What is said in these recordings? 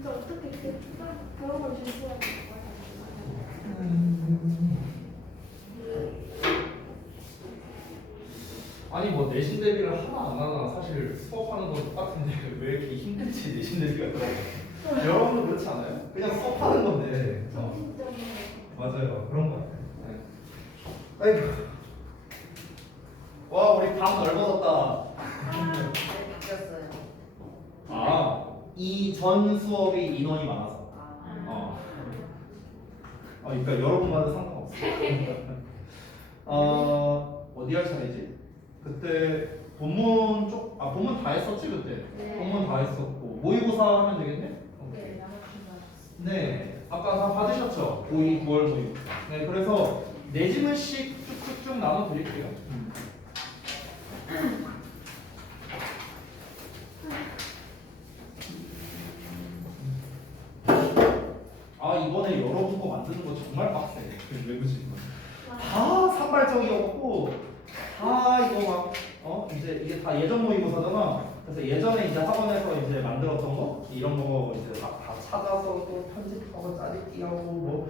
진짜 어떻게 이렇게 그런 걸 준수해야 될까? 아니 뭐 내신 대비를 하나 안 하나 사실 수업하는 건 똑같은데 왜 이렇게 힘들지 내신 대비가 더 여러분도 그렇지 않아요? 그냥 수업하는 건데 정신적으로. 맞아요 그런 거 같아요. 네. 아이고 와 우리 방 넓어졌다. 네, 바뀌었어요. 이 전 수업이 인원이 많아서 그러니까 여러분과는 상관없어. 어디 할 차례지? 그때 본문 본문 다 했었지 그때? 네. 본문 다 했었고 모의고사 하면 되겠네? 네, 네 아까 다 받으셨죠? 5월 9월 네 그래서 네 지문씩 쭉쭉쭉 나눠 드릴게요. 이번에 여러분 거 만드는 거 정말 빡세. 왜 그러지? 다 산발적이었고 다 이거 이제 이게 다 예전 모의고사잖아. 그래서 예전에 이제 학원에서 이제 만들었던 거 이런 거 이제 다 찾아서 또 편집하고 짜리 끼하고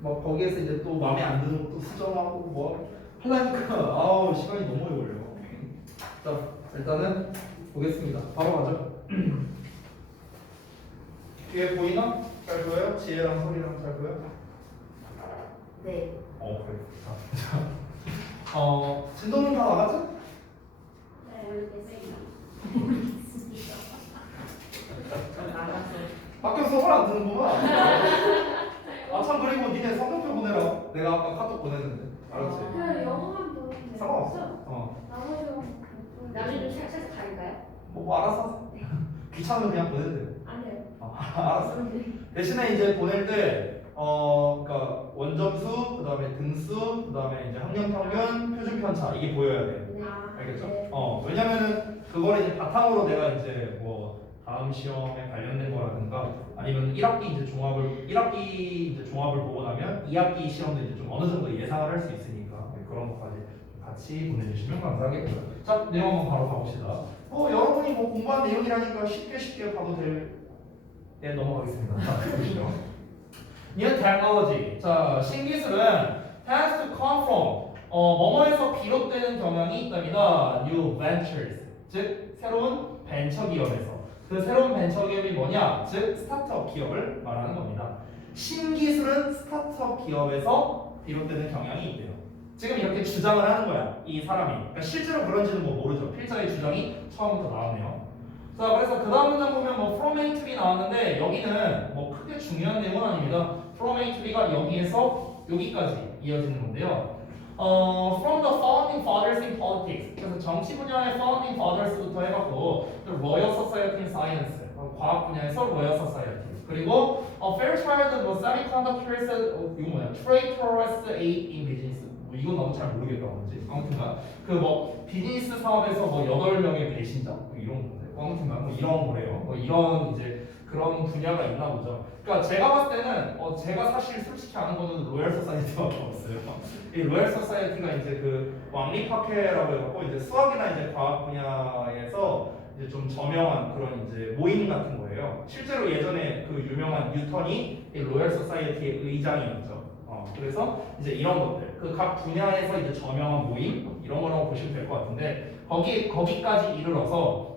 뭐 거기에서 이제 또 마음에 안 드는 것도 수정하고 뭐 하려니까 시간이 너무 오래 걸려. 자 일단은 보겠습니다. 바로 가죠. 뒤에 보이나? 잘 보여요? 지혜랑 소리랑 잘 보여? 네. 그래. 진도는 다 나갔죠? 네, 나갔어요. 학교 수업을 안 듣는구만. 참 그리고 니네 성적표 보내라. 내가 아까 카톡 보냈는데. 알았지? 그 영어만 보면 돼요. 상관없어. 나머지는 샥샥 가릴까요? 뭐 알아서. 귀찮으면 그냥 보내도 돼. 아니요. 알았어. 대신에 이제 보낼 때 그러니까 원점수, 그다음에 등수, 그다음에 이제 학년평균, 표준편차 이게 보여야 돼. 네. 알겠죠? 네. 왜냐면은 그걸 이제 바탕으로 내가 이제 뭐 다음 시험에 관련된 거라든가 아니면 1학기 이제 종합을 보고 나면 2학기 시험도 이제 좀 어느 정도 예상을 할 수 있으니까 그런 것까지 같이 보내주시면 감사하겠고요. 자, 내용 한번 바로 가봅시다. 여러분이 뭐 공부한 내용이라니까 쉽게 봐도 네, 넘어가겠습니다. 보시죠. New technology. 자, 신기술은 has to come from 뭐뭐에서 비롯되는 경향이 있답니다. New ventures. 즉 새로운 벤처 기업에서. 그 새로운 벤처 기업이 뭐냐? 즉 스타트업 기업을 말하는 겁니다. 신기술은 스타트업 기업에서 비롯되는 경향이 있대요. 지금 이렇게 주장을 하는 거야. 이 사람이. 그러니까 실제로 그런지는 뭐 모르죠. 필자의 주장이 처음부터 나왔네요. 자, 그래서 그 다음 문장 보면 뭐 from A to B 나왔는데 여기는 뭐 크게 중요한 내용은 아닙니다. from A to B가 여기에서 여기까지 이어지는 건데요. From the founding fathers in politics. 그래서 정치 분야의 founding fathers부터 해갖고 the Royal Society in Science. 과학 분야에서 Royal Society. 그리고 Fairchild 뭐 Semiconductors 이거 뭐야? Traitorous Aid in Business. 뭐 이건 너무 잘 모르겠다 뭔지. 아무튼간 그 뭐 비즈니스 사업에서 뭐 8명의 배신자 뭐 이런 건데. 아무튼간 뭐 이런 거래요. 뭐 이런 이제 그런 분야가 있나 보죠. 그러니까 제가 봤을 때는 제가 사실 솔직히 아는 거는 로얄 소사이어티밖에 없어요. 이 로얄 소사이어티가 이제 그 왕립학회라고 해갖고 이제 수학이나 이제 과학 분야에서 이제 좀 저명한 그런 이제 모임 같은 거예요. 실제로 예전에 그 유명한 뉴턴이 이 로얄 소사이어티의 의장이었죠. 그래서 이제 이런 것들 그 각 분야에서 이제 저명한 모임 이런 거라고 보시면 될 것 같은데 거기까지 이르러서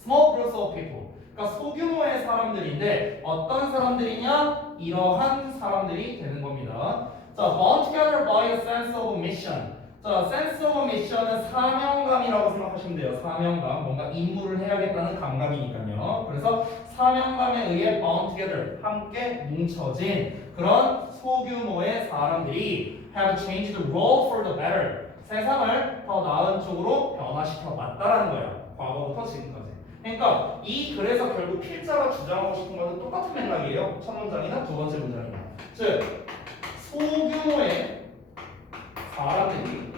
small groups of people 그러니까 소규모의 사람들인데 어떤 사람들이냐? 이러한 사람들이 되는 겁니다. 자, bound together by a sense of mission. 자, sense of mission은 사명감이라고 생각하시면 돼요. 사명감, 뭔가 임무를 해야겠다는 감각이니까요. 그래서 사명감에 의해 bound together, 함께 뭉쳐진 그런 소규모의 사람들이 have changed the world for the better. 세상을 더 나은 쪽으로 변화시켜 왔다라는 거예요. 과거부터 지금까지. 그러니까 그래서 결국 필자가 주장하고 싶은 것은 똑같은 맥락이에요. 첫 문장이나 두 번째 문장이나. 즉 소규모의 사람들이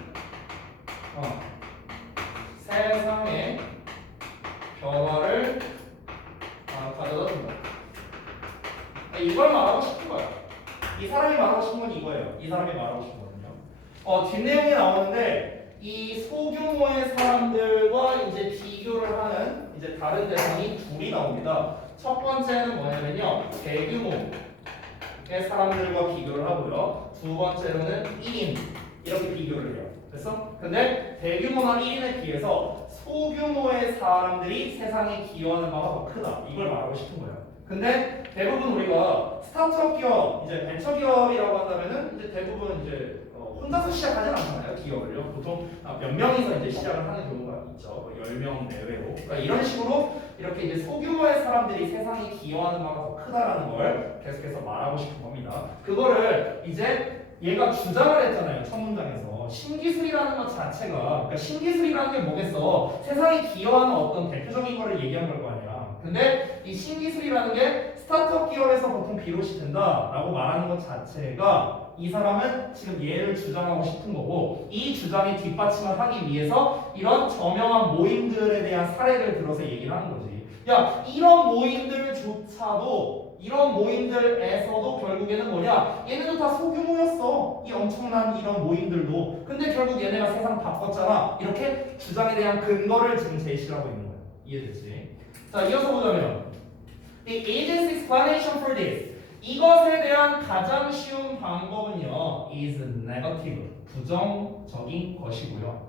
세상의 변화를 가져다 준다. 이걸 말하고 싶은 거야. 이 사람이 말하고 싶은 건 이거예요. 이 사람이 말하고 싶은 거거든요. 뒷내용이 나오는데 이 소규모의 사람들과 이제 비교를 하는 이제 다른 대상이 둘이 나옵니다. 첫 번째는 뭐냐면요. 대규모의 사람들과 비교를 하고요. 두 번째로는 1인 이렇게 비교를 해요. 됐어? 근데 대규모나 1인에 비해서 소규모의 사람들이 세상에 기여하는 바가 더 크다. 이걸 말하고 싶은 거예요. 근데 대부분 우리가 스타트업 기업, 이제 벤처 기업이라고 한다면은 이제 대부분 이제 혼자서 시작하진 않잖아요. 기업을요. 보통 몇 명이서 이제 시작을 하는 경우가 있죠. 뭐 10명 내외로. 그러니까 이런 식으로 이렇게 이제 소규모의 사람들이 세상에 기여하는 바가 더 크다라는 걸 계속해서 말하고 싶은 겁니다. 그거를 이제 얘가 주장을 했잖아요. 첫 문장에서. 신기술이라는 것 자체가, 그러니까 신기술이라는 게 뭐겠어? 세상에 기여하는 어떤 대표적인 거를 얘기한 걸 거 아니야. 근데 이 신기술이라는 게 스타트업 기업에서 보통 비롯이 된다라고 말하는 것 자체가 이 사람은 지금 얘를 주장하고 싶은 거고, 이 주장에 뒷받침을 하기 위해서 이런 저명한 모임들에 대한 사례를 들어서 얘기를 하는 거지. 야, 이런 모임들에서도 결국에는 뭐냐? 얘네도 다 소규모였어. 이 엄청난 이런 모임들도. 근데 결국 얘네가 세상 바꿨잖아. 이렇게 주장에 대한 근거를 지금 제시하고 있는 거야. 이해됐지? 자, 이어서 보자면 The easiest explanation for this. 이것에 대한 가장 쉬운 방법은요, is negative, 부정적인 것이고요.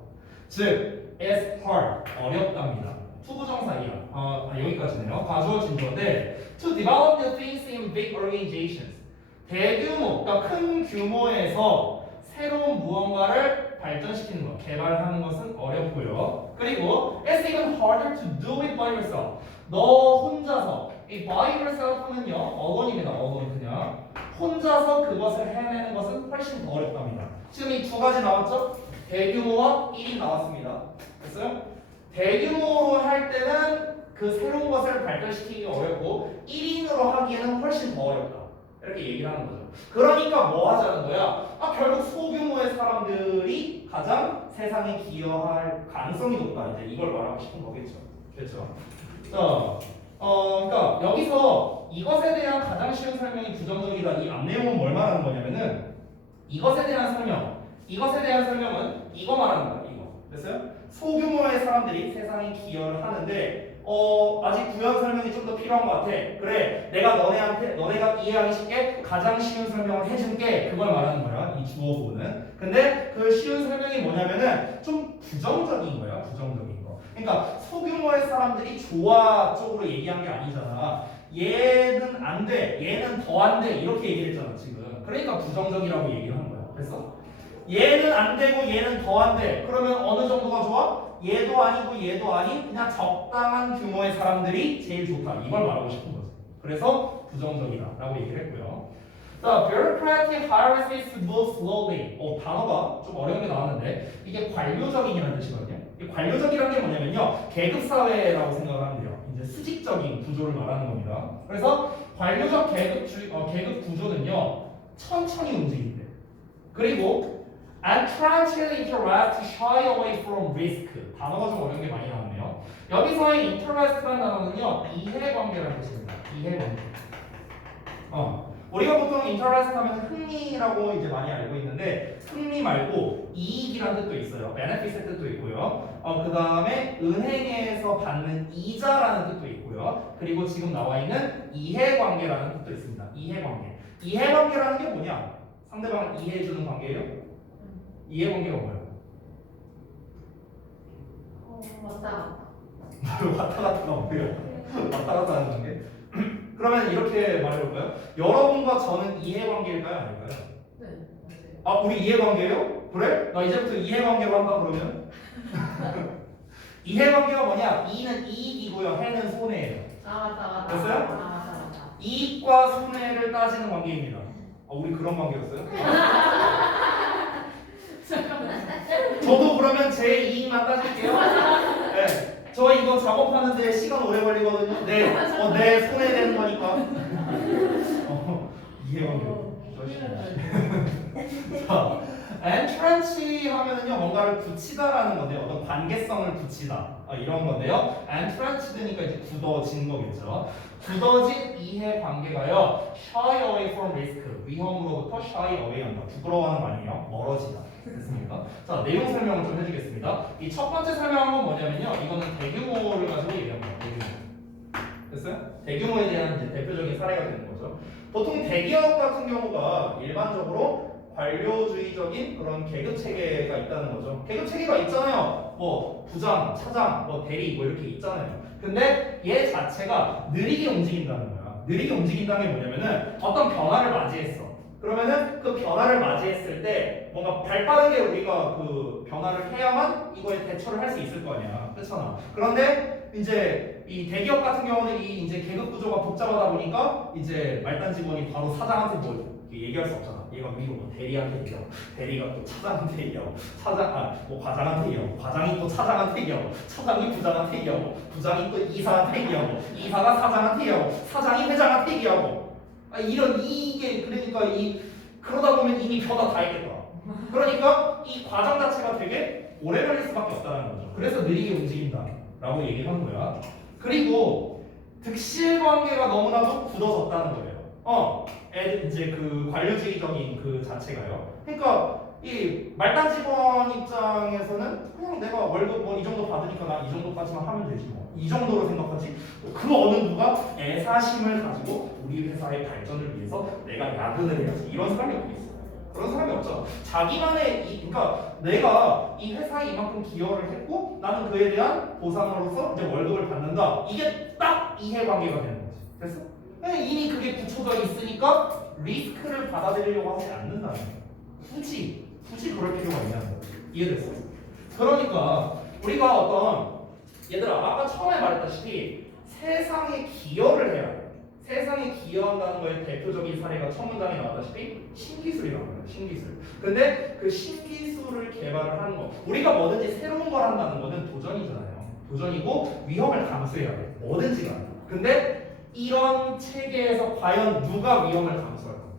즉, is hard, 어렵답니다. 투부정사이야. 여기까지네요. 가주어 진주어인데, to develop the things in big organizations. 대규모, 그러니까 큰 규모에서 새로운 무언가를 발전시키는 것, 개발하는 것은 어렵고요. 그리고 it's even harder to do it by yourself. 너 혼자서 이 by yourself는요 어원입니다. 어원 그냥 혼자서 그것을 해내는 것은 훨씬 더 어렵답니다. 지금 이 두 가지 나왔죠? 대규모와 1인 나왔습니다. 됐어요? 대규모로 할 때는 그 새로운 것을 발전시키기 어렵고 1인으로 하기에는 훨씬 더 어렵다. 이렇게 얘기를 하는 거죠. 그러니까 뭐 하자는 거야? 결국 소규모의 사람들이 가장 세상에 기여할 가능성이 높다. 이제 이걸 말하고 싶은 거겠죠. 그렇죠? 그러니까 여기서 이것에 대한 가장 쉬운 설명이 부정적이다. 이 앞내용은 뭘 말하는 거냐면은 이것에 대한 설명은 이거 말하는 거야. 이거. 됐어요? 소규모의 사람들이 세상에 기여를 하는데 아직 부연 설명이 좀 더 필요한 것 같아. 그래, 내가 너네가 이해하기 쉽게 가장 쉬운 설명을 해줄게. 그걸 말하는 거야. 이 주어 부분은. 근데 그 쉬운 설명이 뭐냐면은 좀 부정적인 거야. 부정적인 거. 그러니까 소규모의 사람들이 좋아 쪽으로 얘기한 게 아니잖아. 얘는 안 돼, 얘는 더 안 돼 이렇게 얘기를 했잖아 지금. 그러니까 부정적이라고 얘기를 하는 거야. 그래서 얘는 안 되고 얘는 더 안 돼. 그러면 어느 정도가 좋아? 얘도 아니고 얘도 아닌 그냥 적당한 규모의 사람들이 제일 좋다. 이걸 말하고 싶은 거지. 그래서 부정적이다라고 얘기를 했고요. The bureaucratic hierarchies move slowly. 단어가 좀 어려운 게 나왔는데 이게 관료적인이라는 뜻이거든요. 이 관료적이라는 게 뭐냐면요, 계급 사회라고 생각을 하면 돼요. 이제 수직적인 구조를 말하는 겁니다. 그래서 관료적 계급 구조는요 천천히 움직인대. 그리고 and transient interest to shy away from risk. 단어가 좀 어려운 게 많이 나왔네요. 여기서의 interest라는 단어는요 이해관계라는 뜻입니다. 이해관계. 우리가 보통 interest 하면 흥미라고 이제 많이 알고 있는데 흥미 말고 이익이라는 뜻도 있어요. benefit의 뜻도 있고요. 그 다음에 은행에서 받는 이자라는 뜻도 있고요. 그리고 지금 나와 있는 이해관계라는 뜻도 있습니다. 이해관계. 이해관계라는 게 뭐냐? 상대방을 이해해주는 관계예요. 이해관계가 뭐예요? 왔다 왔다 갔다 뭐예요? 왔다 갔다 하는 관계? 그러면 이렇게 말해볼까요? 여러분과 저는 이해관계일까요? 아닐까요? 네 맞아요. 우리 이해관계예요? 그래? 나 이제부터 이해관계로 한다 그러면? 이해관계가 뭐냐? 이는 이익이고요. 해는 손해예요. 맞다 됐어요? 맞다 이익과 손해를 따지는 관계입니다. 우리 그런 관계였어요? 저도 그러면 제 이익만 따질게요. 네. 저 이거 작업하는데 시간 오래 걸리거든요. 내 손해되는 거니까. 이해관계. 자, entrance 하면은요 뭔가를 붙이다라는 건데 어떤 관계성을 붙이다. 이런 건데요. entrenchéd니까 이제 굳어진 거겠죠. 굳어진 이해관계가요. shy away from risk. 위험으로부터 shy away 한다. 부끄러워하는 거 아니에요. 멀어지다. 됐습니까? 자, 내용 설명을 좀 해주겠습니다. 이 첫 번째 설명한 건 뭐냐면요. 이거는 대규모를 가지고 얘기한 거예요. 대규모. 됐어요? 대규모에 대한 이제 대표적인 사례가 되는 거죠. 보통 대기업 같은 경우가 일반적으로 관료주의적인 그런 계급 체계가 있다는 거죠. 계급 체계가 있잖아요. 뭐 부장, 차장, 뭐 대리 뭐 이렇게 있잖아요. 근데 얘 자체가 느리게 움직인다는 거야. 느리게 움직인다는 게 뭐냐면은 어떤 변화를 맞이했어. 그러면은 그 변화를 맞이했을 때 뭔가 발빠르게 우리가 그 변화를 해야만 이거에 대처를 할 수 있을 거 아니야. 그렇잖아. 그런데 이제 이 대기업 같은 경우는 이 이제 계급 구조가 복잡하다 보니까 이제 말단 직원이 바로 사장한테 뭐 얘기할 수 없잖아. 얘가 위로 뭐 대리한테 얘기하고, 대리가 또 차장한테 얘기하고, 뭐 과장한테 얘기하고, 과장이 또 차장한테 얘기하고, 차장이 부장한테 얘기하고, 부장이 또 이사한테 얘기하고, 이사가 사장한테 얘기하고, 사장이 회장한테 얘기하고. 이런 이게 그러니까 그러다 보면 이미 벼다 다 있겠다. 그러니까 이 과정 자체가 되게 오래 걸릴 수밖에 없다는 거죠. 그래서 느리게 움직인다라고 얘기한 거야. 그리고 득실 관계가 너무나도 굳어졌다는 거예요. 이제 그 관료주의적인 그 자체가요. 그러니까 이 말단 직원 입장에서는 그냥 내가 월급 뭐 이 정도 받으니까 나 이 정도까지만 하면 되지 뭐. 이 정도로 생각하지. 그 어느 누가 애사심을 가지고 우리 회사의 발전을 위해서 내가 야근을 해야지. 이런 사람이 어디 있어? 그런 사람이 없죠. 자기만의 그러니까 내가 이 회사에 이만큼 기여를 했고 나는 그에 대한 보상으로서 이제 월급을 받는다. 이게 딱 이해관계가 되는 거지. 됐어? 이미 그게 굳혀져 있으니까 리스크를 받아들이려고 하지 않는다는 거예요. 굳이 그럴 필요가 있냐는 거예요. 이해됐어? 그러니까 우리가 어떤 얘들아 아까 처음에 말했다시피 세상에 기여를 해야 돼. 세상에 기여한다는 거에 대표적인 사례가 첫 문장에 나왔다시피 신기술이라는 거예요. 신기술. 근데 그 신기술을 개발을 하는 거 우리가 뭐든지 새로운 걸 한다는 거는 도전이잖아요. 도전이고 위험을 감수해야 돼. 뭐든지 간에. 근데 이런 체계에서 과연 누가 위험을 감수할 건데?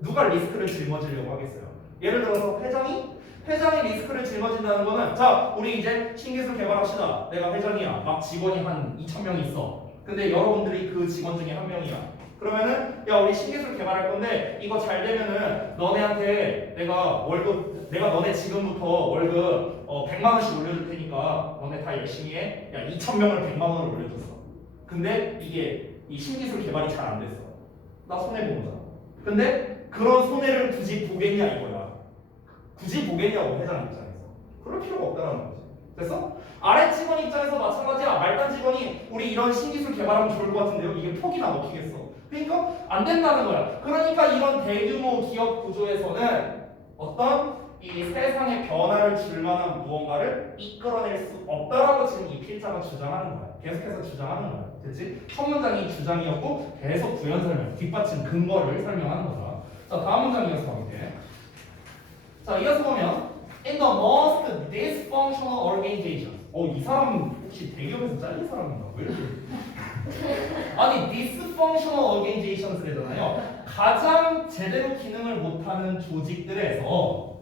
누가 리스크를 짊어지려고 하겠어요? 예를 들어서 회장이 리스크를 짊어진다는 거는 자 우리 이제 신기술 개발합시다. 내가 회장이야. 막 직원이 한 2,000명 있어. 근데 여러분들이 그 직원 중에 한 명이야. 그러면은 야 우리 신기술 개발할 건데 이거 잘 되면은 너네한테 내가 너네 지금부터 월급 100만 원씩 올려줄 테니까 너네 다 열심히 해. 야 2,000명을 100만 원을 올려줬어. 근데 이게 이 신기술 개발이 잘 안 됐어. 나 손해 본 거잖아. 근데 그런 손해를 굳이 보겠냐 이거야. 굳이 보겠냐고 회장 입장에서. 그럴 필요가 없다는 거지. 됐어? 아래 직원 입장에서 마찬가지야. 말단 직원이 우리 이런 신기술 개발하면 좋을 것 같은데요. 이게 폭이나 먹히겠어. 그러니까 안 된다는 거야. 그러니까 이런 대규모 기업 구조에서는 어떤 이 세상에 변화를 줄 만한 무언가를 이끌어낼 수 없다라고 지금 이 필자가 주장하는 거야. 계속해서 주장하는 거야. 됐지? 첫 문장이 주장이었고 계속 부연 설명, 뒷받침 근거를 설명하는 거다. 자, 다음 문장 이어서 가볼게. 자, 이어서 보면 in the most dysfunctional organization. 이 사람 혹시 대기업에서 잘린 사람인가? 왜 이렇게? 아니, dysfunctional organizations래잖아요. 가장 제대로 기능을 못하는 조직들에서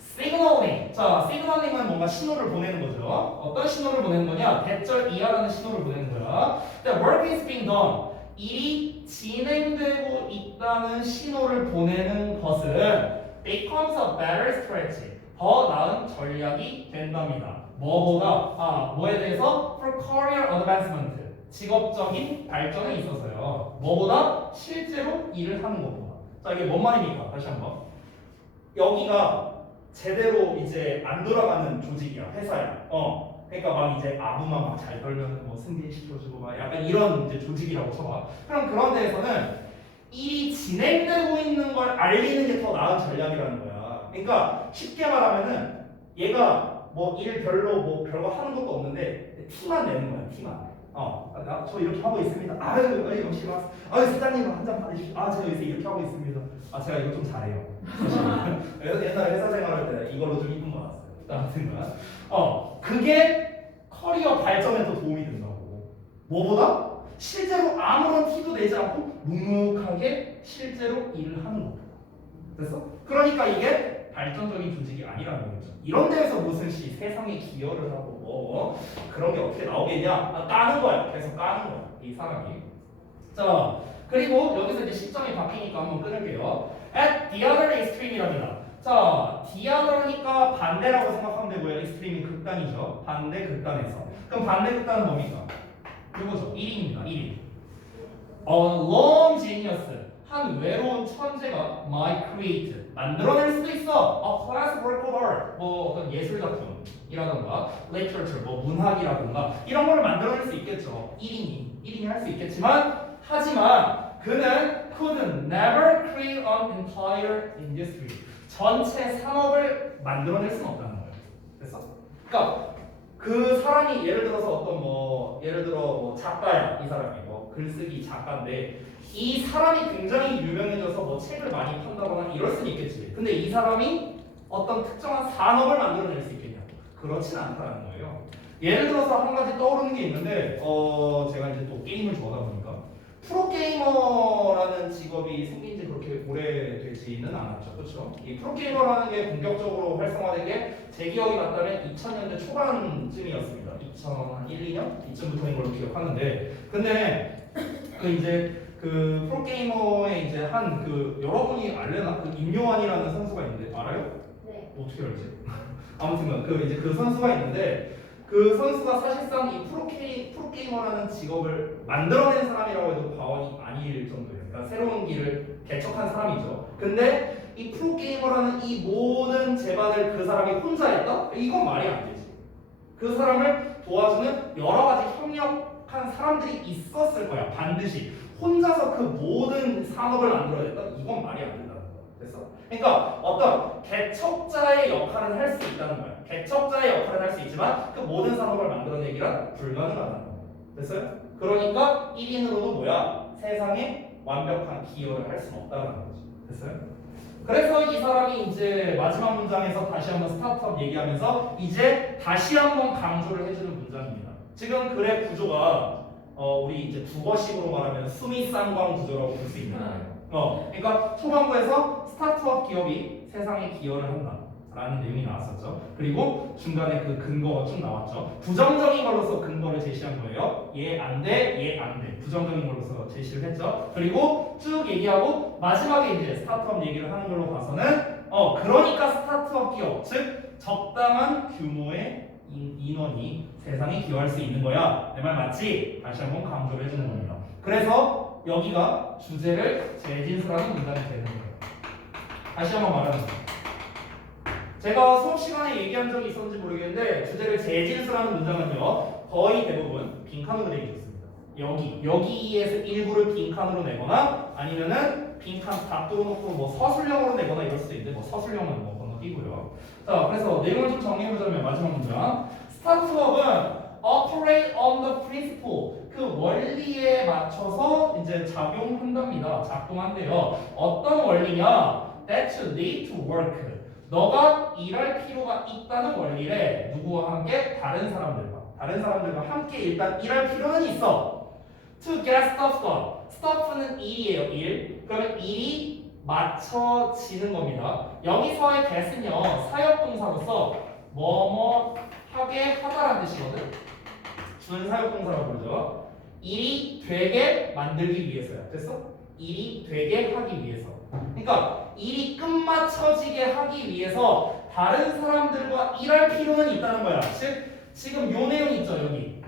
signaling. 자, signaling은 뭔가 신호를 보내는 거죠. 어떤 신호를 보내는 거냐? 대절 이하라는 신호를 보내는 거야. The work is being done. 일이 진행되고 있다는 신호를 보내는 것은 becomes a better strategy. 더 나은 전략이 된답니다. 뭐에 대해서? For career advancement. 직업적인 발전에 있어서요. 뭐보다? 실제로 일을 하는 것보다. 자, 이게 뭔 말입니까? 다시 한번. 여기가 제대로 이제 안 돌아가는 조직이야, 회사야. 그러니까 막 이제 아부만 막 잘 떨면 뭐 승진시켜주고 막 약간 이런 이제 조직이라고 쳐봐. 그럼 그런 데에서는 일이 진행되고 있는 걸 알리는 게 더 나은 전략이라는 거야. 그러니까 쉽게 말하면은 얘가 뭐 일 별거 하는 것도 없는데 티만 내는 거야, 티만. 저 이렇게 하고 있습니다. 아유 역시 막 사장님 한 잔 받으십시오. 제가 요새 이렇게 하고 있습니다. 제가 이거 좀 잘해요. 옛날에 회사 생활할 때 이걸로 좀 이쁨 받았어요. 아무튼간 그게 커리어 발전에 더 도움이 된다고. 뭐보다? 실제로 아무런 티도 내지 않고 묵묵하게 실제로 일을 하는 거다. 됐어? 그러니까 이게 발전적인 조직이 아니라는 거죠. 이런 데에서 무슨 세상에 기여를 하고 뭐 그런 게 어떻게 나오겠냐? 까는 거야. 계속 까는 거야. 이 사람이. 자, 그리고 여기서 이제 시점이 바뀌니까 한번 끊을게요. At the other extreme이랍니다. 자, the other니까 반대라고 생각하면 되고요. extreme이 극단이죠. 반대 극단에서. 그럼 반대 극단은 뭡니까? 이거죠. 1인입니다. 1인. A lone genius. 한 외로운 천재가 might create. 만들어낼 수도 있어. A classic work of art. 뭐 어떤 예술 작품이라던가 literature, 뭐 문학이라던가 이런 거를 만들어낼 수 있겠죠. 1인이 할 수 있겠지만 하지만 그는 could never create an entire industry. 전체 산업을 만들어낼 수는 없다는 거예요. 됐어? 그러니까 그 사람이 예를 들어서 어떤 예를 들어 작가야. 이 사람이 글쓰기 작가인데 이 사람이 굉장히 유명해져서 책을 많이 판다거나 이럴 수는 있겠지. 근데 이 사람이 어떤 특정한 산업을 만들어낼 수 있겠냐? 그렇진 않다는 거예요. 예를 들어서 한 가지 떠오르는 게 있는데 제가 이제 또 게임을 좋아하다 보니까 프로게이머라는 직업이 생긴 지 그렇게 오래되지는 않았죠. 그렇죠? 이 프로게이머라는 게 본격적으로 활성화된 게 제 기억이 맞다면 2000년대 초반쯤이었습니다. 2001, 2년? 이쯤부터인 걸로 기억하는데 근데 그 프로게이머의 이제 한 여러분이 알려나? 그 임요환이라는 선수가 있는데 알아요? 네. 어떻게 알지? 아무튼 그 선수가 있는데 그 선수가 사실상 이 프로게이머라는 직업을 만들어낸 사람이라고 해도 과언이 아닐 정도예요. 그러니까 새로운 길을 개척한 사람이죠. 근데 이 프로게이머라는 이 모든 재반을 그 사람이 혼자 했다? 이건 말이 안 되지. 그 사람을 도와주는 여러 가지 협력한 사람들이 있었을 거야. 반드시. 혼자서 그 모든 산업을 만들어냈다? 이건 말이 안 된다는 거야. 됐어? 그러니까 어떤 개척자의 역할은 할 수 있다는 거야. 개척자의 역할은 할 수 있지만 그 모든 산업을 만들어내기란 불가능하다는 거야. 됐어요? 그러니까 1인으로도 뭐야? 세상에 완벽한 기여를 할 수는 없다는 거지. 됐어요? 그래서 이 사람이 이제 마지막 문장에서 다시 한번 스타트업 얘기하면서 이제 다시 한번 강조를 해주는 문장입니다. 지금 글의 구조가 우리 이제 국어식으로 말하면 수미쌍광 구조라고 볼 수 있는 거예요. 그러니까 초반부에서 스타트업 기업이 세상에 기여를 한다라는 내용이 나왔었죠. 그리고 중간에 그 근거가 쭉 나왔죠. 부정적인 걸로서 근거를 제시한 거예요. 얘 안 돼, 얘 안 돼. 부정적인 걸로서 제시를 했죠. 그리고 쭉 얘기하고 마지막에 이제 스타트업 얘기를 하는 걸로 봐서는 그러니까 스타트업 기업, 즉 적당한 규모의 인원이 세상에 기여할 수 있는 거야. 내 말 맞지? 다시 한번 강조를 해주는 겁니다. 그래서 여기가 주제를 재진술하는 문장이 되는 거예요. 다시 한번 말하는 거예요. 제가 수업 시간에 얘기한 적이 있었는지 모르겠는데 주제를 재진술하는 문장은요 거의 대부분 빈칸으로 되어 있습니다. 여기에서 일부를 빈칸으로 내거나 아니면은 빈칸 다 뚫어놓고 서술형으로 내거나 이럴 수도 있는데 서술형은 건너뛰고요. 자, 그래서 내용을 좀 정리해보자면 마지막 문장. 스타트업은 operate on the principle, 그 원리에 맞춰서 이제 작용한답니다. 작동한대요. 어떤 원리냐? That you need to work. 너가 일할 필요가 있다는 원리래. 누구와 함께? 다른 사람들과 함께 일단 일할 필요는 있어. To get stuff done. stuff는 일이에요. 일. 그러면 일이 맞춰지는 겁니다. 여기서의 get은요 사역동사로서 뭐뭐 하게 하다라는 뜻이거든. 준사역동사라고 부르죠. 일이 되게 만들기 위해서야. 됐어? 일이 되게 하기 위해서. 그러니까 일이 끝마쳐지게 하기 위해서 다른 사람들과 일할 필요는 있다는 거야. 즉 지금 요 내용 있죠.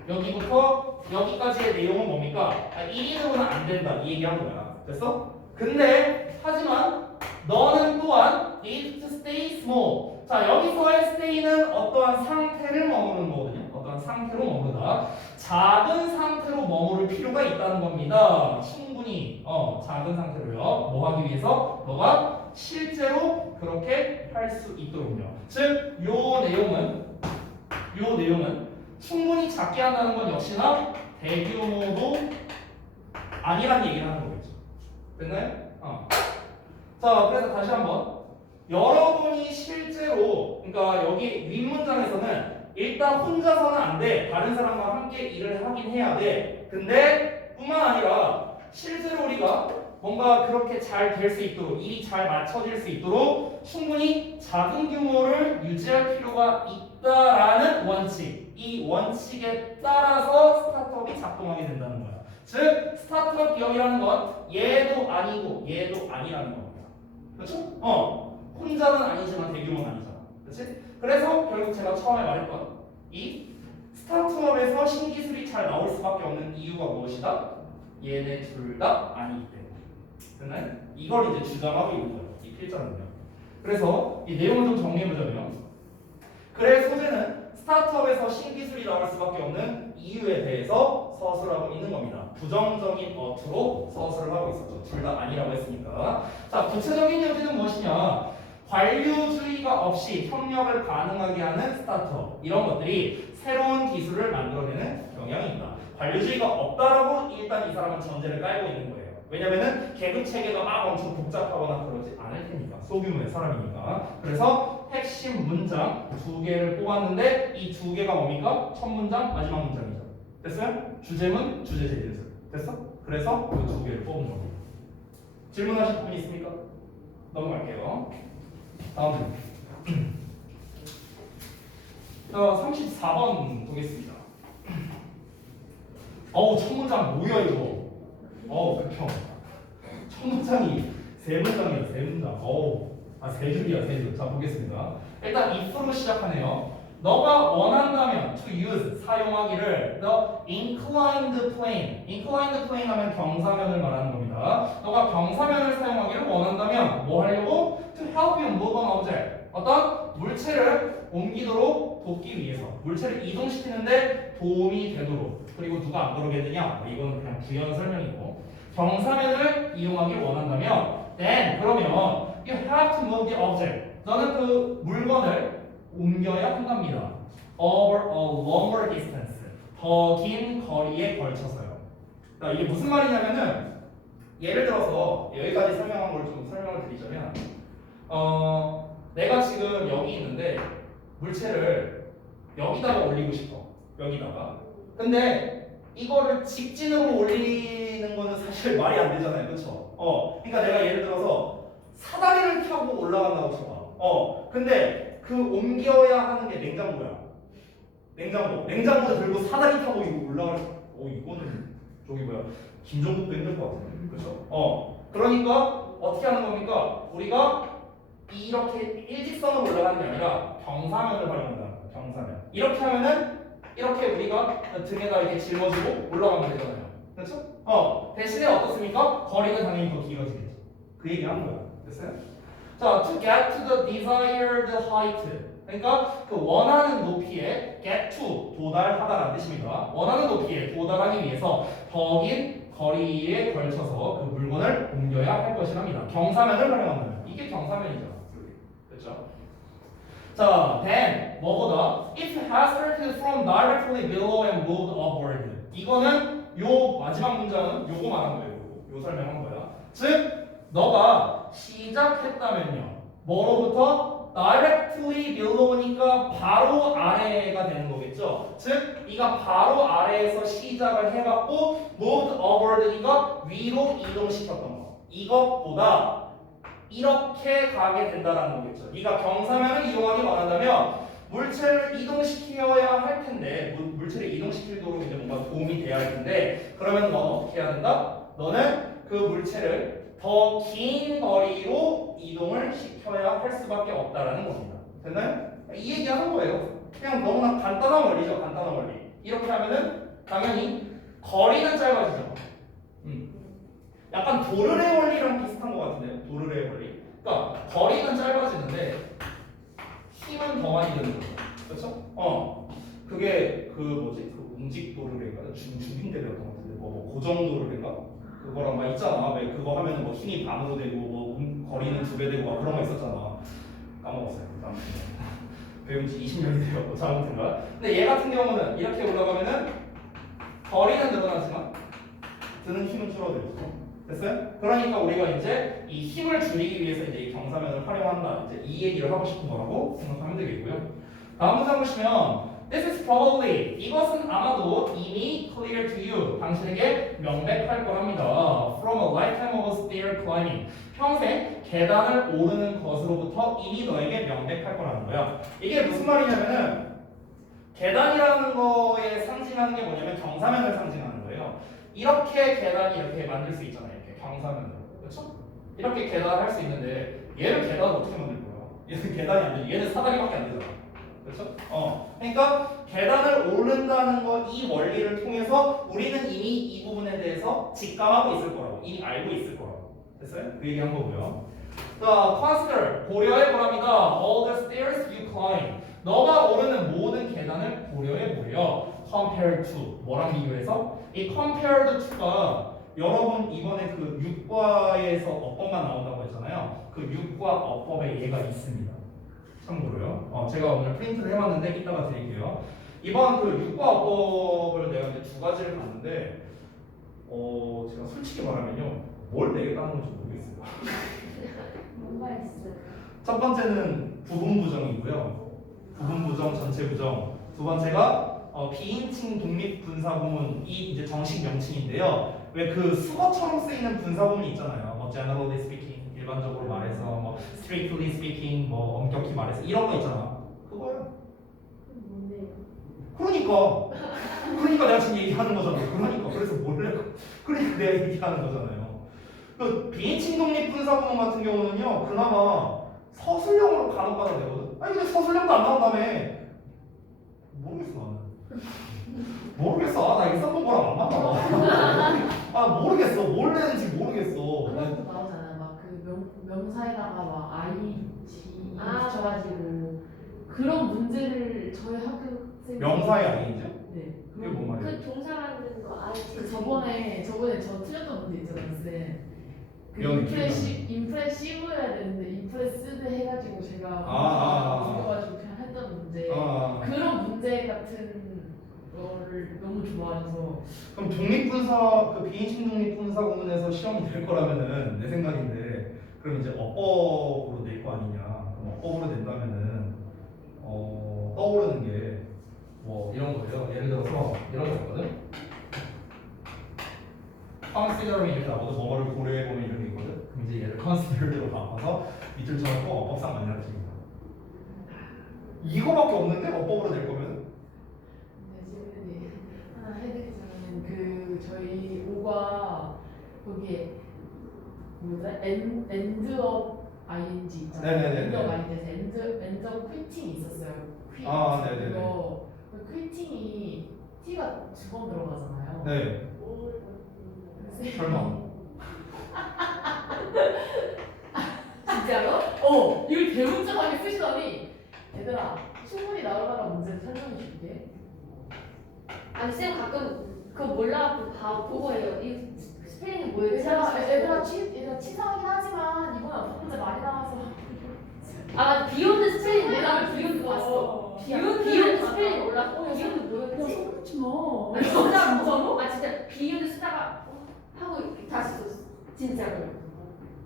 여기부터 여기까지의 내용은 뭡니까? 1인으로는 안 된다 이 얘기한 거야. 됐어? 근데 하지만 너는 또한 need to stay small. 자, 여기서의 stay는 어떠한 상태를 머무르는 거거든요. 어떠한 상태로 머무르다. 작은 상태로 머무를 필요가 있다는 겁니다. 충분히 작은 상태로요. 뭐 하기 위해서? 너가 실제로 그렇게 할 수 있도록요. 즉, 요 내용은 충분히 작게 한다는 건 역시나 대규모도 아니란 얘기를 하는 거겠죠. 됐나요? 자, 그래서 다시 한번 여러분이 실제로 그러니까 여기 윗문장에서는 일단 혼자서는 안 돼. 다른 사람과 함께 일을 하긴 해야 돼. 근데 뿐만 아니라 실제로 우리가 뭔가 그렇게 잘 될 수 있도록 일이 잘 맞춰질 수 있도록 충분히 작은 규모를 유지할 필요가 있다라는 원칙. 이 원칙에 따라서 스타트업이 작동하게 된다는 거야. 즉 스타트업 기업이라는 건 얘도 아니고 얘도 아니라는 겁니다. 그렇죠? 혼자는 아니지만 대규모는 아니잖아. 그렇지? 그래서 결국 제가 처음에 말했던 이 스타트업에서 신기술이 잘 나올 수밖에 없는 이유가 무엇이다? 얘네 둘 다 아니기 때문에. 됐나요? 이걸 이제 주장하고 있는 거예요. 이 필자는요. 그래서 이 내용을 좀 정리해보자면, 그래 소재는 스타트업에서 신기술이 나올 수밖에 없는 이유에 대해서 서술하고 있는 겁니다. 부정적인 어투로 서술을 하고 있었죠. 둘 다 아니라고 했으니까. 자, 구체적인 예제는 무엇이냐? 관료주의가 없이 협력을 가능하게 하는 스타트업. 이런 것들이 새로운 기술을 만들어내는 경향이 있다. 관료주의가 없다라고 일단 이 사람은 전제를 깔고 있는 거예요. 왜냐면은 계급 체계가 막 엄청 복잡하거나 그러지 않을 테니까. 소규모의 사람이니까. 그래서 핵심 문장 2개를 뽑았는데 이 2개가 뭡니까? 첫 문장, 마지막 문장이죠. 됐어요? 주제문, 주제 제재술. 됐어? 그래서 그 2개를 뽑은 겁니다. 질문하실 부분이 있습니까? 넘어갈게요. 다음 질문. 34번 보겠습니다. 첫 문장 뭐야 이거? 그쵸. 첫 문장이 3문장이야, 3문장. 3줄이야, 3줄. 자, 보겠습니다. 일단 if로 시작하네요. 너가 원한다면 to use 사용하기를 the inclined plane. inclined plane 하면 경사면을 말하는 겁니다. 너가 경사면을 사용하기를 원한다면 뭐 하려고? to help you move an object. 어떤 물체를 옮기도록 돕기 위해서 물체를 이동시키는데 도움이 되도록. 그리고 누가 안 그러겠느냐? 이건 그냥 부연 설명이고, 경사면을 이용하기를 원한다면 then 그러면 you have to move the object. 너는 그 물건을 옮겨야 한답니다. over a longer distance. 더 긴 거리에 걸쳐서요. 자, 이게 무슨 말이냐면은 예를 들어서 여기까지 설명한 걸 좀 설명을 드리자면 내가 지금 여기 있는데 물체를 여기다가 올리고 싶어. 여기다가. 근데 이거를 직진으로 올리는 거는 사실 말이 안 되잖아요. 그렇죠? 그러니까 내가 예를 들어서 사다리를 타고 올라간다고 쳐봐. 근데 그 옮겨야 하는 게 냉장고야. 냉장고 들고 사다리 타고 이거 올라갈 이거는 저기 뭐야? 김종국도 힘들 것 같은데. 그렇죠? 그러니까 어떻게 하는 겁니까? 우리가 이렇게 일직선으로 올라가는 게 아니라 경사면을 활용한다는 거예요. 경사면. 이렇게 하면은 이렇게 우리가 등에다 이렇게 짊어지고 올라가면 되잖아요. 그렇죠? 대신에 어떻습니까? 거리는 당연히 더 길어지겠죠. 그 얘기 하는 거야. 됐어요? 자, to get to the desired height. 그러니까 그 원하는 높이에 get to 도달하다라는 뜻입니다. 원하는 높이에 도달하기 위해서 더 긴 거리에 걸쳐서 그 물건을 옮겨야 할 것이랍니다. 경사면을 활용한다면 이게 경사면이죠. 그렇죠? 자, then 뭐보다 if has started from directly below and moved upward. 이거는 요 마지막 문장은 요거 말한 거예요. 요 설명한 거야. 즉 너가 시작했다면요. 뭐로부터? directly below니까 바로 아래가 되는 거겠죠. 즉 이가 바로 아래에서 시작을 해갖고 moved upward니까 위로 이동시켰던 거. 이것보다 이렇게 가게 된다라는 거겠죠. 네가 경사면을 이용하기 원한다면 물체를 이동시켜야 할 텐데 물체를 이동시키도록 이제 뭔가 도움이 돼야 할 텐데 그러면 너는 어떻게 해야 된다? 너는 그 물체를 더 긴 거리로 이동을 시켜야 할 수밖에 없다라는 겁니다. 됐나요? 이 얘기하는 거예요. 그냥 너무나 간단한 원리죠. 간단한 원리. 이렇게 하면은 당연히 거리는 짧아지죠. 약간 도르래 원리랑 비슷한 것 같은데요. 도르래 원리. 그러니까 거리는 짧아지는데 힘은 더 많이 드는 거죠. 그렇죠? 그게 그 뭐지? 그 움직 도르래인가? 중딩대였던 것 같은데 뭐 고정 도르래인가? 그거랑 막 있잖아. 왜 그거 하면은 뭐 힘이 반으로 되고 뭐 거리는 2배 되고 막 그런 거 있었잖아. 까먹었어요. 배운 지 20년이 되었고 아무튼가. 근데 얘 같은 경우는 이렇게 올라가면은 거리는 늘어나지만 드는 힘은 줄어들죠. 됐어요? 그러니까 우리가 이제 이 힘을 줄이기 위해서 이제 이 경사면을 활용한다. 이제 이 얘기를 하고 싶은 거라고 생각하면 되겠고요. 다음 문장 보시면 This is probably. 이것은 아마도 이미 clear to you. 당신에게 명백할 거랍니다. From a lifetime of stair climbing. 평생 계단을 오르는 것으로부터 이미 너에게 명백할 거라는 거야. 이게 무슨 말이냐면은 계단이라는 거에 상징하는 게 뭐냐면 경사면을 상징하는 거예요. 이렇게 계단이 이렇게 만들 수 있잖아요. 이렇게 경사면으로. 그렇죠? 이렇게 계단을 할 수 있는데 얘를 계단을 어떻게 만들 거야? 얘는 계단이 안 돼. 얘는 사다리밖에 안 되잖아. 그렇죠? 그러니까 계단을 오른다는 거 이 원리를 통해서 우리는 이미 이 부분에 대해서 직감하고 있을 거라고. 이미 알고 있을 거라고. 됐어요? 그 얘기 한 거고요. 자, consider 고려해 보랍니다. All the stairs you climb. 너가 오르는 모든 계단을 고려해 보래요. Compared to 뭐랑 비교해서? 이 compared to가 여러분 이번에 그 6과에서 어법만 나온다고 했잖아요. 그 6과 어법에 얘가 있습니다. 참고로요. 제가 오늘 프린트를 해왔는데 이따가 드릴게요. 이번 그 6과 어법을 내가 이제 두 가지를 봤는데 제가 솔직히 말하면요 뭘 내겠다는 건지 모르겠어요. 뭔가 있어요. 첫 번째는 부분부정이고요. 부분부정, 전체부정. 두 번째가 비인칭 독립분사구문 이 이제 정식 명칭인데요. 왜 그 수거처럼 쓰이는 분사구문이 있잖아요. 뭐 generally speaking 일반적으로 말해서 뭐 strictly speaking 뭐 엄격히 말해서 이런 거 있잖아. 그거요. 뭔데요? 그러니까 내가 지금 얘기하는 거잖아. 그래서 그러니까 내가 얘기하는 거잖아요. 그 비인칭 독립분사구문 같은 경우는요. 그나마 서술형으로 간혹가다 되거든. 아니 근데 서술형도 안 나온다며. 모르겠어 나는. 모르겠어. 나 이거 써본 거랑 안 맞나. 모르겠어. 뭘 내는지 모르겠어. 그런 것도 나오잖아요. 막 그 명사에다가 막 ing 붙여가지고 그런 문제를 저희 학교 명사의 아니죠? 네. 이게 뭔 말이야? 그 동사 만드는 거 알지? 그 저번에 저 틀렸던 문제 있잖아요, 쌤. 그 이런 임프레시브여야 되는데 임프레스드 해가지고 제가 웃겨가지고 그냥 했던 문제. 그런 문제 같은 거를 너무 좋아해서. 그럼 독립분사 그 비인칭 독립분사 구문에서 시험이 될 거라면은 내 생각인데 그럼 이제 어법으로 낼 거 아니냐? 그럼 어법으로 낸다면은 떠오르는 게 뭐 이런 거예요. 예를 들어서 이런 거 있거든. consider이 이렇게 나오고 뭐를 고려해 보면 이런 게 있거든. 그럼 이제 얘를 consider로 바꿔서 밑줄쳐서 어법상 만들어집니다. 이거밖에 없는데 어법으로 낼 거면? 네, 하나 해드리자면 그 저희 5과 거기에 뭐죠? 엔드업 ing 있잖아요. 네네네네. 엔드업 ing에서 엔드업 퀴팅이 있었어요. 네네네. 그거 그 퀴팅이 t가 2번 들어가잖아요. 네. 설마. 진짜로? 이걸 대문짝하게 쓰시더니 얘들아 충분히 나올 만한 문제를 설명해 줄게. 아니 쌤 가끔 그거 몰라갖고 보고 해요. 이 스페인이 뭐예요? 얘들아 치사하긴 하지만 이번에 어떤 문제 많이 나와서 비욘드 스페인 몰라? 비욘드 봤어. 비욘드 스페인 몰라? 비욘드 뭐였지? 속지 마. 아니 진짜로? 진짜 비욘드 쓰다가 하고 다시 썼어. 진짜로.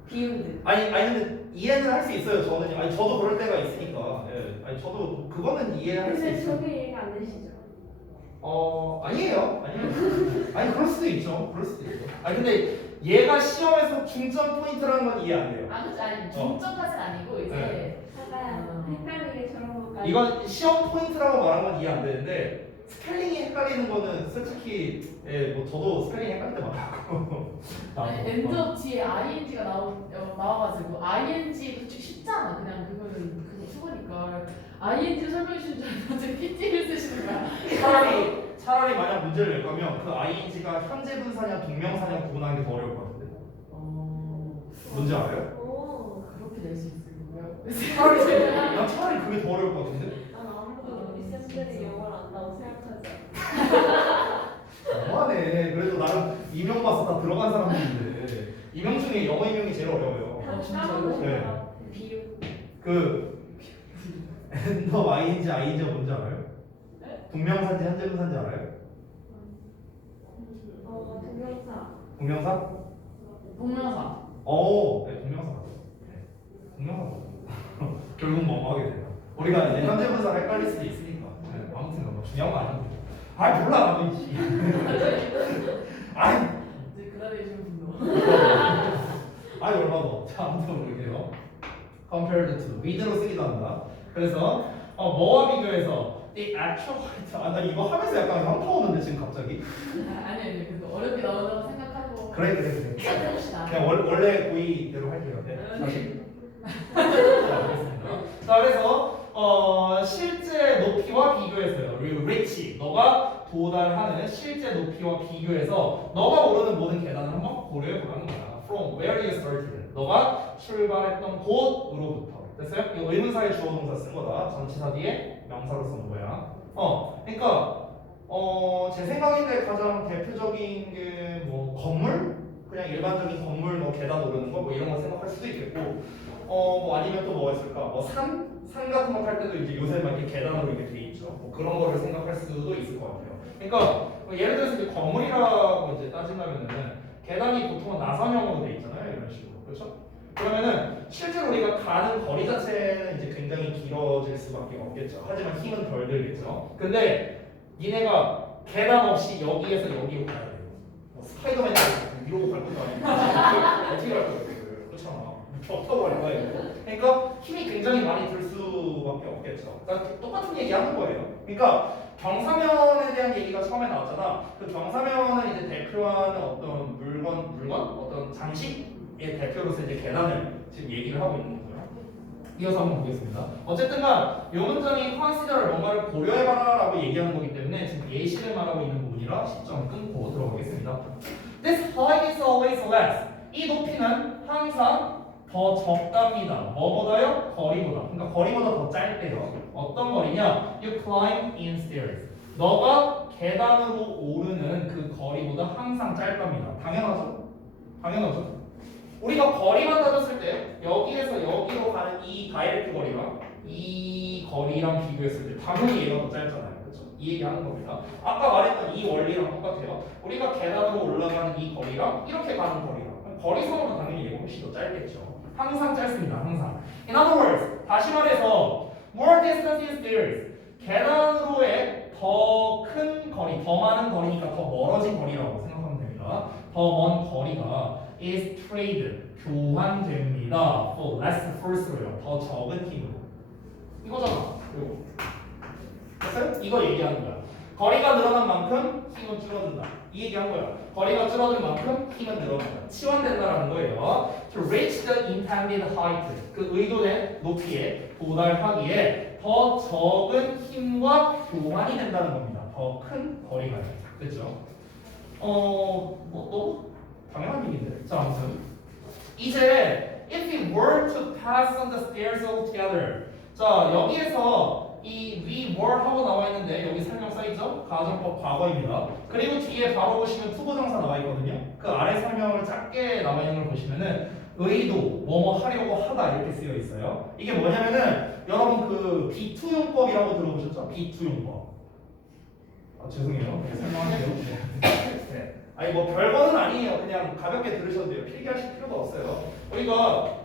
비욘드. 아니 근데 이해는 할 수 있어요. 저는 저도 그럴 때가 있으니까. 예. 저도 그거는 이해할 수 근데 있어요. 저게 이해가 안 되시죠? 아니에요. 그럴 수도 있죠. 근데 얘가 시험에서 중점 포인트라는 건 이해 안 돼요. 아니 중점까지는 아니고 이제 네. 약간 헷갈리게 저런 것까지. 이건 시험 포인트라고 말한 건 이해 안 되는데 스펠링이 헷갈리는 거는 솔직히 뭐 저도 스펠링 헷갈릴 때 많았고. 엔드업 뒤에 ing가 나와가지고 ing 솔직히 쉽잖아. 그냥 그거는 그거 수고니까 ing 설명해 주신 줄 알았는데 PT를 쓰시는 거야. 차라리 만약 문제를 낼 거면 그 ing가 현재 분사냐 동명사냐 구분하는 게 더 어려울 것 같은데. 뭔지 알아요? 오. 그렇게 낼 수 있고요. 차라리 그게 더 어려울 것 같은데. 난 아무도 우리 쌤들이 영어를 안다고 생각하지 않아. 너무하네. 그래도 나름 이명 봐서 다 들어간 사람들인데 이명 중에 영어 이명이 제일 어려워요. 진짜로? 네. 비유. 엔더 ing가 뭔지 알아요? 동명사인지 현재분사인지 알아요? 동명사. 동명사? 동명사. 네, 동명사 맞아요. 네, 동명사 맞아요. 결국 뭐하게 돼요. 우리가 이제 현재분사를 헷갈릴 수도 있으니까. 아무튼 중요한 거 아니고. 아 몰라 나도 있지. 아이 이제 그라데이션 분노. 아니 얼마나 자 아무튼 모르게요. compared to with로 쓰기도 한다. 그래서 뭐와 비교해서 the actual height. 나 이거 하면서 약간 현타 오는데 지금 갑자기. 아니 그래도 어렵게 나온다고 생각하고. 그래. 해봅시다. 그냥 원래 고의대로 할게요. 네. 다시. 자, 알겠습니다. 자, 그래서 실제 높이와 비교해서요. rich, 너가 도달하는 실제 높이와 비교해서 너가 오르는 모든 계단을 한번 고려해 보라는 거야. From where you started. 너가 출발했던 곳으로부터. 됐어요? 이거 의문사의 주어 동사 쓴 거다. 전치사 뒤에 명사로 쓴 거야. 그러니까 제 생각인데 가장 대표적인 게 뭐 건물? 그냥 일반적인 건물 뭐 계단 오르는 거 뭐 이런 거 생각할 수도 있겠고 뭐 아니면 또 뭐가 있을까? 뭐 산 같은 거 탈 때도 이제 요새 막 이렇게 계단으로 이렇게 돼 있죠. 뭐 그런 거를 생각할 수도 있을 것 같아요. 그러니까 뭐 예를 들어서 이제 건물이라고 이제 따지려면은 계단이 보통은 나선형으로 돼 있잖아요. 이런 식으로. 그렇죠? 그러면은 실제로 우리가 가는 거리 자체는 이제 굉장히 길어질 수밖에 없겠죠. 하지만 힘은 덜 들겠죠. 근데 니네가 계단 없이 여기에서 여기로 가야 돼요. 스파이더맨이 위로 갈 것도 아니고 어떻게 갈 거예요? 그렇잖아. 벽타고 갈 거야 이거. 그러니까 힘이 굉장히 많이 들 수밖에 없겠죠. 그러니까 똑같은 얘기 하는 거예요. 그러니까 경사면에 대한 얘기가 처음에 나왔잖아. 그 경사면을 이제 대표하는 어떤 물건, 어떤 장식의 대표로서 이제 계단을 지금 얘기를 하고 있는 거예요. 이어서 한번 보겠습니다. 어쨌든간 이 문장이 consider 뭔가를 고려해봐라라고 얘기하는 거기 때문에 지금 예시를 말하고 있는 부분이라 시점 끊고 들어가겠습니다. This height is always less. 이 높이는 항상 더 적답니다. 뭐보다요? 거리보다. 그러니까 거리보다 더 짧대요. 어떤 거리냐? You climb in stairs. 너가 계단으로 오르는 그 거리보다 항상 짧답니다. 당연하죠? 당연하죠? 우리가 거리만 따졌을 때 여기에서 여기로 가는 이 다이렉트 거리랑 이 거리랑 비교했을 때 당연히 얘가 더 짧잖아요. 그렇죠? 이 얘기하는 겁니다. 아까 말했던 이 원리랑 똑같아요. 우리가 계단으로 올라가는 이 거리랑 이렇게 가는 거리랑 거리상으로 당연히 얘가 훨씬 더 짧겠죠. 항상 짧습니다. 항상. In other words, 다시 말해서 more distance is theirs. 계단으로의 더 큰 거리, 더 많은 거리니까 더 멀어진 거리라고 생각하면 됩니다. 더 먼 거리가 is traded, 교환됩니다. for less force로요. 더 적은 힘으로. 이거잖아. 그리고 됐어요? 이거 얘기하는 거야. 거리가 늘어난 만큼 힘은 줄어든다. 이 얘기한 거야. 거리가 줄어든 만큼 힘은 늘어난다. 치환된다라는 거예요. To reach the intended height, 그 의도된 높이에 도달하기에 더 적은 힘과 교환이 된다는 겁니다. 더 큰 거리가. 그렇죠? 또 당연한 얘기인데. 자, 아무튼 이제 if we were to pass on the stairs altogether. 자, 여기에서 이 we were 하고 나와 있는데 여기 설명 써 있죠? 가정법 과거입니다. 그리고 뒤에 바로 보시면 투부정사 나와 있거든요. 그 아래 설명을 짧게 나와 있는 걸 보시면은 의도, 뭐뭐 하려고 하다 이렇게 쓰여 있어요. 이게 뭐냐면은 여러분 그 비투용법이라고 들어보셨죠? 비투용법. 죄송해요. 설명할게요. 네. 아니 뭐 별거는 아니에요. 그냥 가볍게 들으셔도 돼요. 필기하실 필요가 없어요. 우리가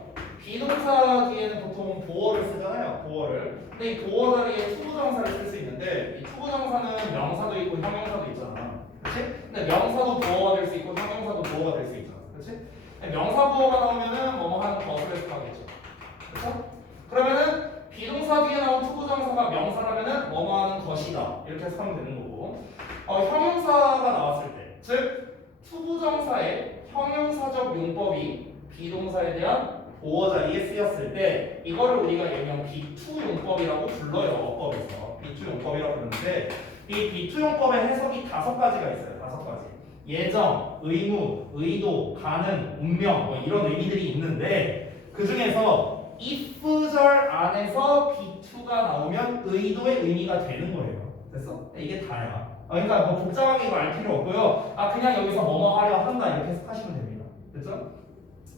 비동사 뒤에는 보통 보어를 쓰잖아요. 보어를. 근데 이 보어 자리에 투부정사를 쓸 수 있는데 이 투부정사는 명사도 있고 형용사도 있잖아. 그렇지? 근데 명사도 보어가 될 수 있고 형용사도 보어가 될 수 있잖아. 그렇지? 명사 보어가 나오면은 뭐뭐 하는 것을 해석하겠죠. 그렇죠? 그러면은 비동사 뒤에 나온 투부정사가 명사라면은 뭐뭐 하는 것이다. 이렇게 해석하면 되는 거고. 형용사가 나왔을 때, 즉 투부정사의 형용사적 용법이 비동사에 대한 보어 자리에 쓰였을 때 이거를 우리가 일명 비투용법이라고 불러요. 어법에서 비투용법이라고 부르는데 이 비투용법의 해석이 5가지가 있어요. 5가지. 예정, 의무, 의도, 가능, 운명 뭐 이런 의미들이 있는데 그 중에서 if절 안에서 B2가 나오면 의도의 의미가 되는 거예요. 됐어? 이게 다야. 그러니까 뭐 복잡하게 이거 알 필요 없고요. 그냥 여기서 뭐뭐 하려 한다 이렇게 해석하시면 됩니다. 됐죠?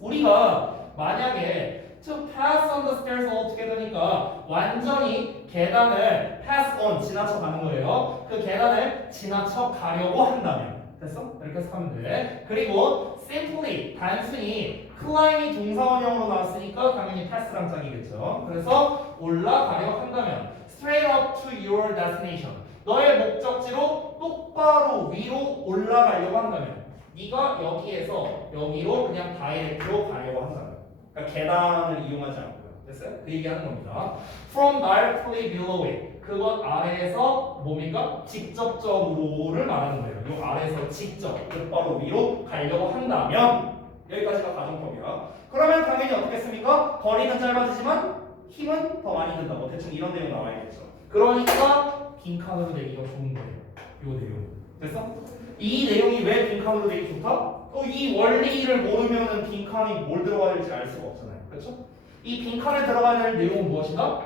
우리가 만약에 to pass on the stairs altogether니까 완전히 계단을 pass on 지나쳐 가는 거예요. 그 계단을 지나쳐 가려고 한다면 됐어? 이렇게 해석하면 돼. 그리고 simply 단순히 climb이 동사원형으로 나왔으니까 당연히 pass랑 짝이겠죠. 그래서 올라가려 한다면 straight up to your destination 너의 목적지로 똑바로 위로 올라가려고 한다면 네가 여기에서 여기로 그냥 다이렉트로 가려고 한다면 그러니까 계단을 이용하지 않고요. 됐어요? 그 얘기하는 겁니다. From directly below it 그것 아래에서 뭡니까? 직접적으로를 말하는 거예요. 이 아래에서 직접 똑바로 위로 가려고 한다면 여기까지가 가정법이야. 그러면 당연히 어떻겠습니까? 거리는 짧아지지만 힘은 더 많이 든다. 뭐 대충 이런 내용 나와야겠죠. 그러니까 빈칸으로 내기가 좋은 거예요. 이 내용. 됐어? 이 내용이 왜 빈칸으로 내기 좋다? 또 이 원리를 모르면은 빈칸이 뭘 들어가야 될지 알 수가 없잖아요. 그렇죠? 이 빈칸에 들어가야 될 내용은 무엇이다?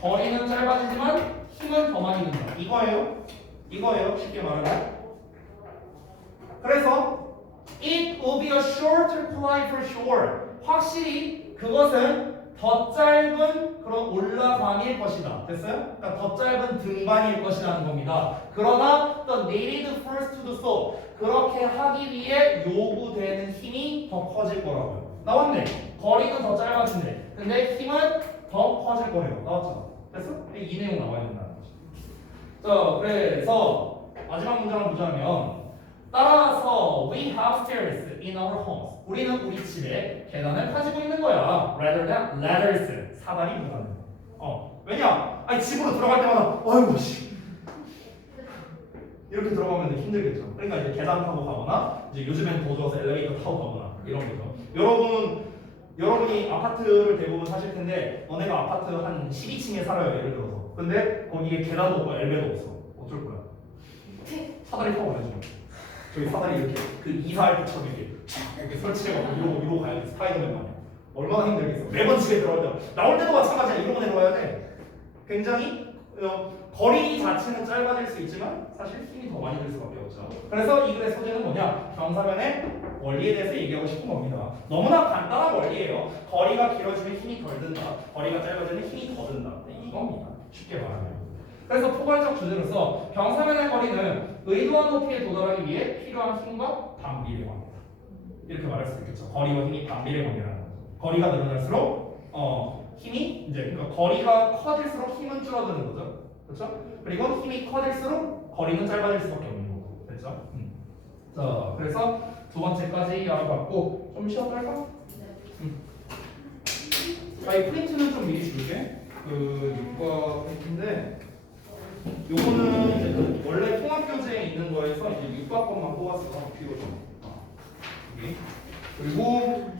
거리는 짧아지지만 힘은 더 많이 든다. 이거예요. 이거예요. 쉽게 말하면. 그래서 it will be a shorter flight for sure. 확실히 그것은 더 짧은 그런 올라감일 것이다. 됐어요? 그러니까 더 짧은 등반일 것이라는 겁니다. 그러나 the needed force to do so. 그렇게 하기 위해 요구되는 힘이 더 커질 거라고요. 나왔네. 거리는 더 짧아진대. 근데 힘은 더 커질 거래요. 나왔죠? 됐어? 이 내용 나와야 된다는 거죠. 자, 그래서 마지막 문장을 보자면 따라서 we have stairs in our homes. 우리는 우리 집에 계단을 가지고 있는 거야. Rather than ladders. 사다리보다는. 왜냐? 아니 집으로 들어갈 때마다 아이고 씨. 이렇게 들어가면 힘들겠죠. 그러니까 이제 계단 타고 가거나 이제 요즘엔 더 좋아서 엘리베이터 타고 가거나 이런 거죠. 여러분이 아파트를 대부분 사실 텐데 너네가 아파트 한 12층에 살아요. 예를 들어서. 근데 거기에 계단도 없고 엘리베이터 없어. 어쩔 거야? 사다리 타고 가야죠. 저기 사다리 이렇게 그 이사할 때처럼 이렇게 설치해가지고 위로 가야 돼. 스파이더맨 마냥. 얼마나 힘들겠어. 매번 집에 들어갈 때 나올 때도 마찬가지야. 이러고 내려와야 돼. 굉장히 거리 자체는 짧아질 수 있지만 사실 힘이 더 많이 들 수밖에 없죠. 그래서 이 글의 소재는 뭐냐? 경사면의 원리에 대해서 얘기하고 싶은 겁니다. 너무나 간단한 원리예요. 거리가 길어지면 힘이 덜 든다. 거리가 짧아지면 힘이 더 든다. 이겁니다. 쉽게 말하면. 그래서 포괄적 주제로서 경사면의 거리는 의도한 높이에 도달하기 위해 필요한 힘과 반비례 관계. 이렇게 말할 수 있겠죠. 거리와 힘이 반비례 관계라는 거죠. 거리가 늘어날수록 힘이 이제 그러니까 거리가 커질수록 힘은 줄어드는 거죠. 그렇죠? 그리고 힘이 커질수록 거리는 짧아질 수밖에 없는 거고. 됐죠? 자, 그래서 두 번째까지 알아봤고 좀 쉬었다 할까? 이 프린트는 좀 미리 줄게. 그 6과 프린트인데 요거는 이제 그 원래 통합교재에 있는 거에서 이제 6과 것만 뽑았어. 뒤로 좀. 여기. 그리고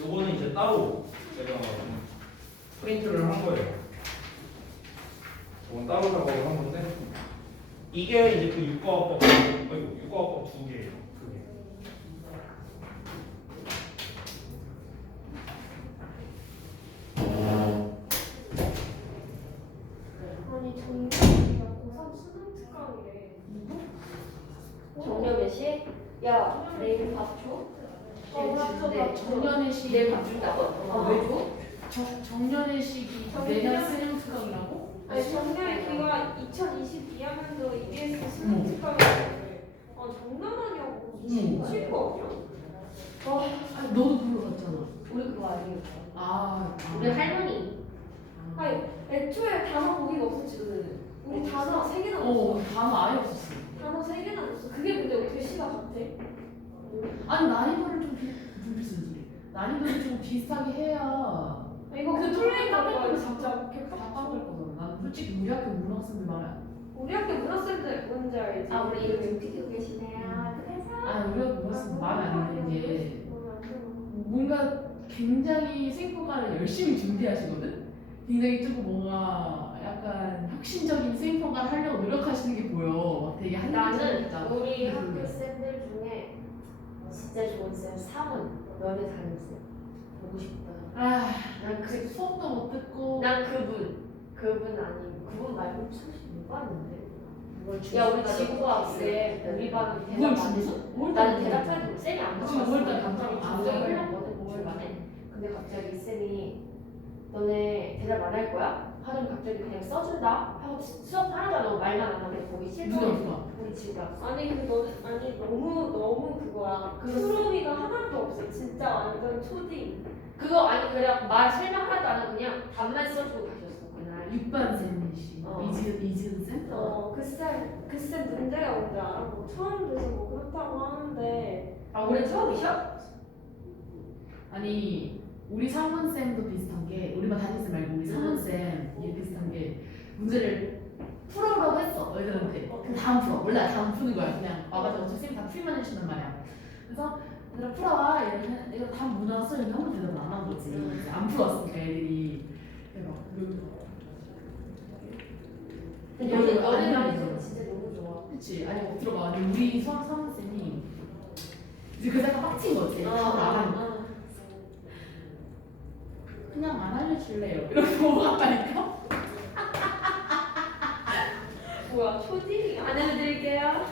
요거는 이제 따로 제가 프린트를 한 거예요. 이건 따로 작업을 한 건데 이게 이제 그 육과학법 두 개예요. 그게. 아니 정렬이가 고3 수능 특강이래. 정렬 몇 시? 야, 내일 밥 줘? 맞죠. 정년의 시기 내일 밥 준다고? 왜 줘? 정년의 시기 내년 수능 특강이라고? 아니 정렬의 기가 2022학년도 EBS 수능 특강이래. 장난 아니냐고. 미친 거 아니야? 아니 너도 그거 갔잖아. 우리 그거 아니에요. 우리 우리 할머니. 아니 애초에 단어 보기가 없었지 너는. 우리 단어 3개나 없어. 단어 아예 없었어. 단어 3개나 없어. 그게 근데 어떻게 시가 같대? 아니 난이도를 좀 비슷한 소리. 난이도를 좀 비슷하게 해야. 이거 그 툴링 깎을 거야 거면 진짜. 다 깎을 거잖아. 나는 솔직히 우리 학교 문학생들 말안 우리 학교 문화쌤들 뭔지 알지? 아, 우리 이름 듣고 계시네요. 그래서. 아니 우리 학교 문학생들 말이 안 되는 게 뭔가 굉장히 생포가를 열심히 준비하시거든? 굉장히 조금 뭔가 약간 혁신적인 생포가를 하려고 노력하시는 게 보여. 막 되게 나는 있다고. 우리 학교 쌤들 중에 진짜 좋은 쌤 사문 면회 다닌 쌤 보고 싶다. 그 수업도 못 듣고. 난 그분 아니 그분 말고 사실 누가 있는데? 야, 우리 지구과학 쌤 우리 반은 대답 뭘 안 주무서? 해서 나는 대답하는데 쌤이 안 지금 들어왔어. 5월달에 갑자기 아, 감정이 그래? 흘렀거든 5월반에. 근데 갑자기 쌤이 너네 대답 안 할 거야? 하더니 갑자기 그냥 써준다 하고 수업 하나도 안 하고 말만 안 하고 거기 실컷 누가? 우리 지구과학 쌤. 아니 근데 너는 아니 너무 그거야. 프로미가 하나도 없어. 진짜 완전 초딩. 그거 아니 그냥 말 설명 하나도 안 하고 그냥 답만 써주고 가셨어 그날 6반 쌤이시. 이지은 쌤? 그쌤 문제가 뭔지 알아? 뭐 처음 돼서 뭐 그렇다고 하는데 아 올해 처음이셔? 아니 우리 상원 쌤도 비슷한 게 우리만 담임쌤 말고 우리 상원 쌤이 비슷한 게 문제를 풀어라고 했어 애들한테. 그 다음 풀어. 원래 다음 푸는 거야. 그냥 아 맞아 어차피 쌤다 풀만 해주신단 말이야. 그래서 얘들아 풀어와. 이러면 내가 다음 뭐 나왔어? 이러면 아무 대답을 안 한 거지. 안 풀어왔으니까 애들이. 그래서 근데 너네 말이 진짜 너무 좋아. 그치. 아니 뭐 들어봐. 근데 우리 상원 쌤이 이제 그 약간 빡친 거지. 답을 안 하니까. 그냥 안 알려줄래요. 이렇게 넘어갔다니까? 뭐야 초딩이 안 해드릴게요.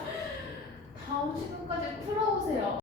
다음 시간까지 풀어오세요.